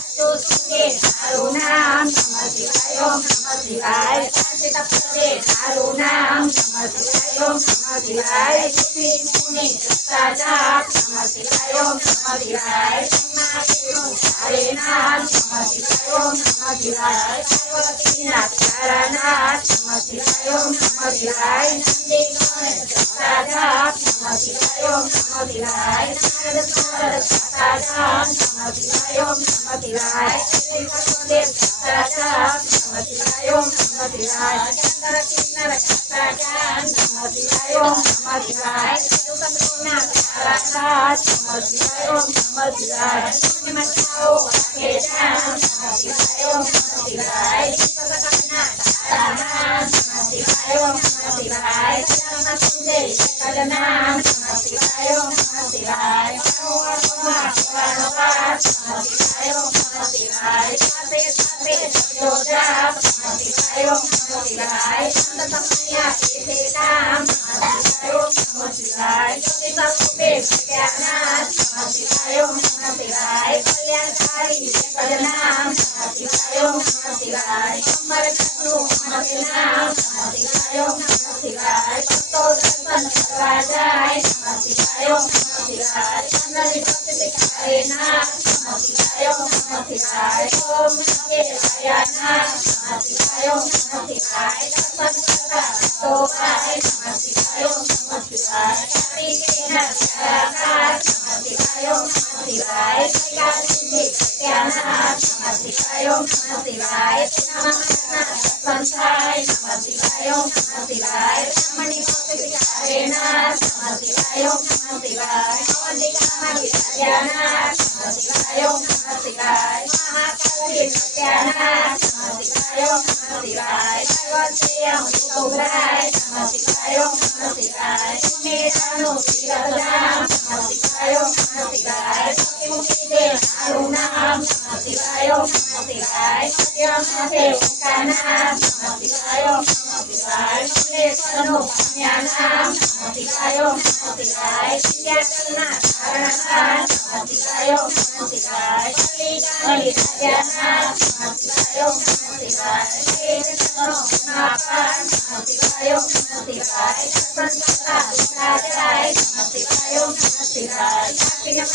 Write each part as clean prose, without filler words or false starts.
સુખે તારું નામ નમઃ શિવાય ઓમ નમઃ શિવાય શાંતિ તપસે તારું નામ નમઃ શિવાય ઓમ નમઃ શિવાય સુખી મુનિ સદાપ નમઃ શિવાય ઓમ નમઃ શિવાય બ્રહ્મા તારે નામ નમઃ શિવાય ઓમ નમઃ શિવાય પાર્વતીના તારા નામ નમઃ શિવાય ઓમ નમઃ શિવાય નંદી ગણેશ સદાપ નમઃ શિવાય ઓમ નમઃ શિવાય નારદ નારદ સદાપ નમઃ શિવાય ઓમ નમઃ શિવાય દેવ સદાપ નમઃ શિવાય ઓમ નમઃ શિવાય ચંદ્ર કિન્નર સદાપ નમઃ શિવાય ઓમ નમઃ શિવાય ચંદ્રના તારા નમઃ શિવાય ઓમ નમઃ શિવાય મચાઓ કેદાન નમઃ શિવાય ઓમ નમઃ શિવાય સકલના તારા નમઃ શિવાય ઓમ નમઃ શિવાય જન્મકુંજે કદના નમઃ શિવાય ઓમ નમઃ શિવાય નમઃ શિવાય ઓમ નમઃ શિવાય સાથે સાથે જોજા નમઃ શિવાય ઓમ નમઃ શિવાય સંતમયા કેદાન નમઃ શિવાય ઓમ નમઃ શિવાય સકુબે જ્ઞાન નમઃ શિવાય ઓમ નમઃ શિવાય કલ્યાણકારી કદના નમઃ શિવાય ઓમ નમઃ શિવાય અમરકૃષ્ણ મગના નમઃ શિવાય ઓમ નમઃ શિવાય ભક્તો દર્શન કરવા જાય નમઃ શિવાય ઓમ નમઃ શિવાય ચંદ્રની ભક્તિ કરે ના નમઃ શિવાય ઓમ નમઃ શિવાય ઓમ નમે આયાના નમઃ શિવાય ઓમ નમઃ શિવાય દર્શન કરતા તો આય નમઃ શિવાય ઓમ નમઃ શિવાય કાર્તિકેયના તારા નમઃ શિવાય ઓમ નમઃ શિવાય કાર્તિકે ત્યાના નમઃ શિવાય ઓમ નમઃ શિવાય નમઃ સંસાય નમઃ શિવાય ઓમ નમઃ શિવાય બ્રહ્મણી ભક્તિ કરે ના નમઃ શિવાય ઓમ નમઃ શિવાય વંદિકામણી ત્યાના નમઃ શિવાય ઓમ નમઃ શિવાય મહાકાળી ત્યાના નમઃ શિવાય ઓમ નમઃ શિવાય પાર્વતીયં ઉગ્રાય નમઃ શિવાય ઓમ નમઃ શિવાય મેરાનો તીરધામ નમઃ શિવાય ઓમ નમઃ શિવાય મુક્તિ દે તારું નામ નમઃ શિવાય ઓમ નમઃ શિવાય મધ્યમથે ઓંકાના નમઃ શિવાય ઓમ નમઃ શિવાય મલ્લેશ્વરનો પામ્યાનામ નમઃ શિવાય ઓમ નમઃ શિવાય વિદ્યાચલના ધારણના નમઃ શિવાય ઓમ નમઃ શિવાય પલ્લીગામી રાજાના નમઃ શિવાય ઓમ નમઃ શિવાય વેદનો મહાપાન નમઃ શિવાય ઓમ નમઃ શિવાય દર્શન કરતા રાજાય નમઃ શિવાય ઓમ નમઃ શિવાય કાર્તિકમના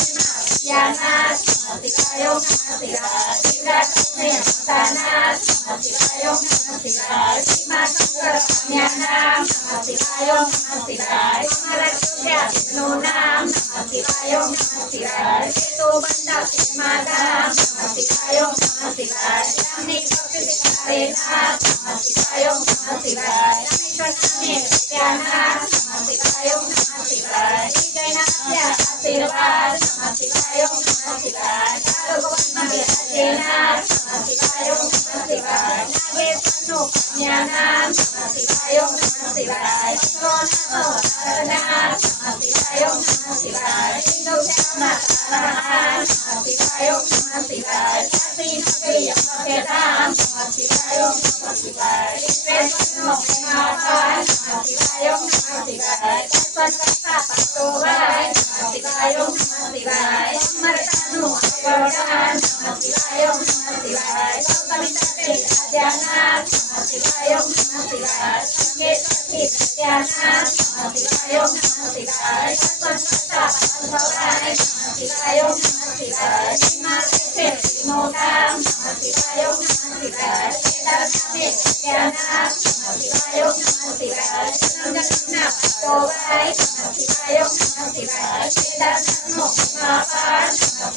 વિદ્યાનાથ નમઃ શિવાય ઓમ નમઃ શિવાય શિવરાત્રિને સંતાનાથ નમઃ શિવાય ઓમ નમઃ શિવાય ભીમાશંકર પામ્યાનામ નમઃ શિવાય ઓમ નમઃ શિવાય અમરચર્યા વિષ્ણુ નામ નમઃ શિવાય ઓમ નમઃ શિવાય કેતો બંદા માધામ નમઃ શિવાય ઓમ નમઃ શિવાય રામની ભક્તિ કરે નાથ નમઃ શિવાય ઓમ નમઃ શિવાય રામેશ્વરને ત્યાનાથ નમઃ શિવાય ઓમ નમઃ શિવાય વિજયના આશીર્વાદ નમઃ શિવાય ઓમ નમઃ શિવાય ભગવાન વિરાજેનાથ નમઃ શિવાય ઓમ નમઃ શિવાય નાગેશ્વરનો કન્યાનામ નમઃ શિવાય ઓમ નમઃ શિવાય સોનાથ નમઃ શિવાય ઓમ નમઃ શિવાય સિંધુશ્યામના તારણહાર નમઃ શિવાય ઓમ નમઃ શિવાય કાશી નગરી અમરધામ નમઃ શિવાય ઓમ નમઃ શિવાય વિશ્વેશ્વરનો મહાપાર નમઃ શિવાય ઓમ નમઃ શિવાય દર્શન કરતા પાટોવાય નમઃ શિવાય ઓમ નમઃ શિવાય અમરતાનું વરદાન નમઃ શિવાય ઓમ નમઃ શિવાય કવિતાતે રાજાનાથ નમઃ શિવાય ઓમ નમઃ શિવાય સંગેશ્વરથી પ્રત્યાનાથ નમઃ શિવાય ઓમ નમઃ શિવાય દર્શન કરતા પાર્થવાય નમઃ શિવાય ઓમ નમઃ શિવાય હિમાલય વિષ્ણુધામ નમઃ શિવાય ઓમ નમઃ શિવાય કેદારનાથે પ્રત્યાનાથ નમઃ શિવાય ઓમ નમઃ શિવાય જગન્નાથના પાટોવાય નમઃ શિવાય ઓમ નમઃ શિવાય કેદારનાથનો મહાપાર નમઃ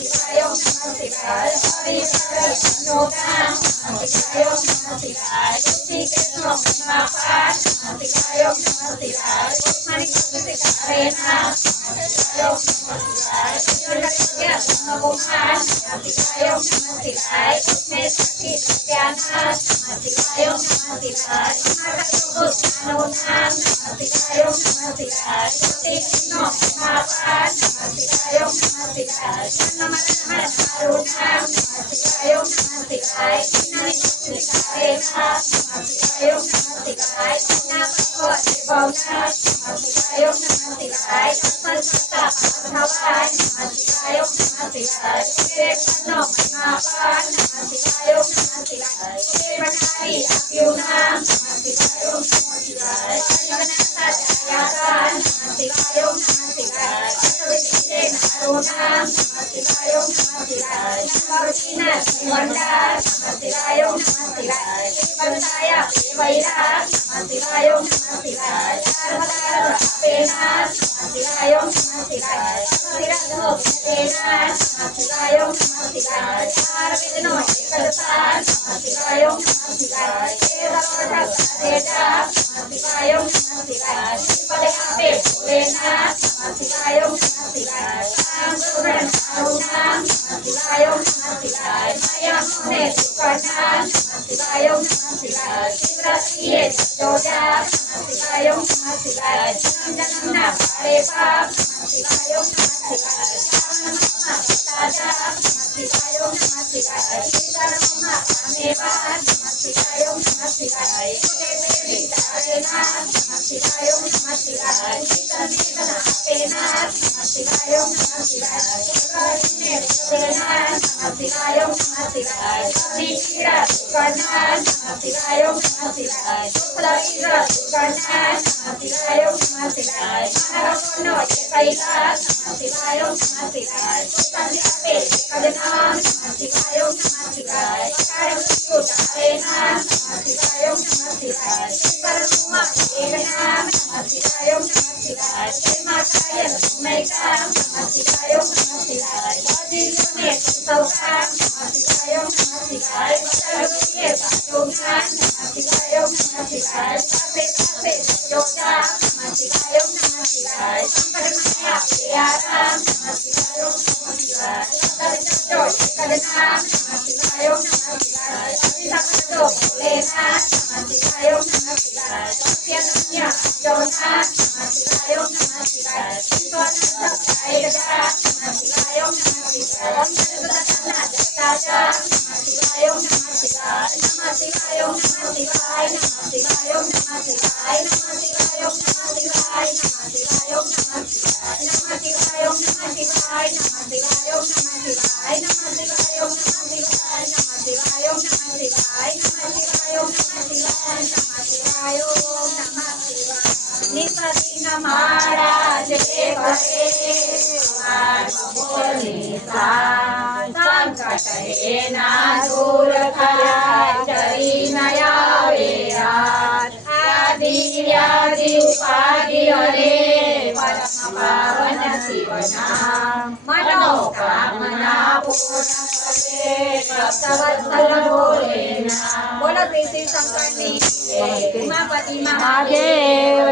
શિવાય ઓમ નમઃ શિવાય હરિહર વિષ્ણુધામ નમઃ શિવાય ઓમ નમઃ શિવાય ઋષિકેશનો મહાપાર નમઃ શિવાય ઓમ નમઃ શિવાય પુષ્પની ભક્તિ કરે નાથ નમઃ શિવાય ઓમ નમઃ શિવાય જગન્નાથ બ્રહ્મકુમાર નમઃ શિવાય ઓમ નમઃ શિવાય કૃષ્ણેશ્વરથી પ્રત્યાનાથ નમઃ શિવાય ઓમ નમઃ શિવાય મહારાજનું નામ નમઃ શિવાય ઓમ નમઃ શિવાય જ્યોતિષનો મહાપાર નમઃ શિવાય ઓમ નમઃ શિવાય જન્મમરણ તારું નામ નમઃ શિવાય ઓમ નમઃ શિવાય જ્ઞાની ભક્તિ કરે નાથ નમઃ શિવાય ઓમ નમઃ શિવાય ના ભગવતે ભવનાથ નમઃ શિવાય ઓમ નમઃ શિવાય દર્શન કરતા પાર્થવાય નમઃ શિવાય ઓમ નમઃ શિવાય વિવેકનો મહાપાર ભગવતીના ભંડાર નમઃ શિવાય ઓમ નમઃ શિવાય શિવંતાય વૈરા નમઃ શિવાય ઓમ નમઃ શિવાય નર્મદા પેના નમઃ શિવાય ઓમ નમઃ શિવાય શિરાધો પેના નમઃ શિવાય ઓમ નમઃ શિવાય ચાર વિઘ્નો એકદતા નમઃ શિવાય ઓમ નમઃ શિવાય દેવલોક દેવતા નમઃ શિવાય ઓમ નમઃ શિવાય પદે આપે ભોલેનાથ નમઃ શિવાય ઓમ નમઃ શિવાય સાંગણ નારુના નમઃ શિવાય ઓમ નમઃ શિવાય માયા મોને સુકર્ણા નમઃ શિવાય ઓમ નમઃ શિવાય શિવરાત્રિએ જોજા નમઃ શિવાય ઓમ નમઃ શિવાય જન્મના પારે પાપ નમઃ શિવાય ઓમ નમઃ શિવાય શ્રાવણમાં તાજા નમઃ શિવાય ઓમ નમઃ શિવાય શિવરાત્રિમાં પામેવા નમઃ શિવાય ઓમ નમઃ શિવાય દેવી તારેના નમઃ શિવાય ઓમ નમઃ શિવાય શીતળના પેના નમઃ શિવાય ઓમ નમઃ શિવાય શિવરાત્રિને દેના નમઃ શિવાય ઓમ નમઃ શિવાય શિરા સુકર્ણા નમઃ શિવાય ઓમ નમઃ શિવાય શુક્લવીર સુકર્ણા નમઃ શિવાય ઓમ નમઃ શિવાય મહારાજનો કૈલાસ નમઃ શિવાય ઓમ નમઃ શિવાય સુકન્યાપે કદના નમઃ શિવાય ઓમ નમઃ શિવાય કાળ મૃત્યુ તારેના નમઃ શિવાય ઓમ નમઃ શિવાય શિવરનુમાં એકના નમઃ શિવાય ઓમ નમઃ શિવાય માતાય મેકા નમઃ શિવાય ઓમ નમઃ શિવાય અજીવને સૌકા નમઃ શિવાય ઓમ નમઃ શિવાય સર્વકે સાચોના નમઃ શિવાય ઓમ નમઃ શિવાય પાસે પાસે જોતા નમઃ શિવાય ઓમ નમઃ શિવાય શંકરમયા પ્રિયારા નમઃ શિવાય ઓમ નમઃ શિવાય સદજો એકદના નમઃ શિવાય ઓમ નમઃ શિવાય અભિષેકજો ભોલેનાથ નમઃ શિવાય ઓમ નમઃ શિવાય સત્યનન્ય જોના નમઃ શિવાય ઓમ નમઃ શિવાય વિશ્વનાથ ગાયકજા નમઃ શિવાય ઓમ નમઃ શિવાય અંતર્ગતના દત્તાજા નમઃ શિવાય ઓમ નમઃ શિવાય નમઃ શિવાય ઓમ નમઃ શિવાય નમઃ શિવાય ઓમ નમઃ શિવાય નમઃ શિવાય ઓમ નમઃ શિવાય નમઃ શિવાય ઓમ નમઃ શિવાય નમઃ શિવાય ઓમ નમઃ શિવાય નમઃ શિવાય ઓમ નમઃ શિવાય નમઃ શિવાય ઓમ નમઃ શિવાય નમઃ શિવાય ઓમ નમઃ શિવાય નમઃ શિવાય ઓમ નમઃ શિવાય નમઃ શિવાય ઓમ નમઃ શિવાય નિપતિના માળા જે કરે વાર બોલે સંકટ એના દૂર થાય ડરી ન આવે રાત આદિ ઉપાધિ હરે પરમ પાવન શિવ નામ મનોકામના પૂર્ણ કરે ભક્તવત્સલ ભોલેનાથ. બોલો શ્રી શિવ શંકરની ઉમાપતિ મહાદેવ.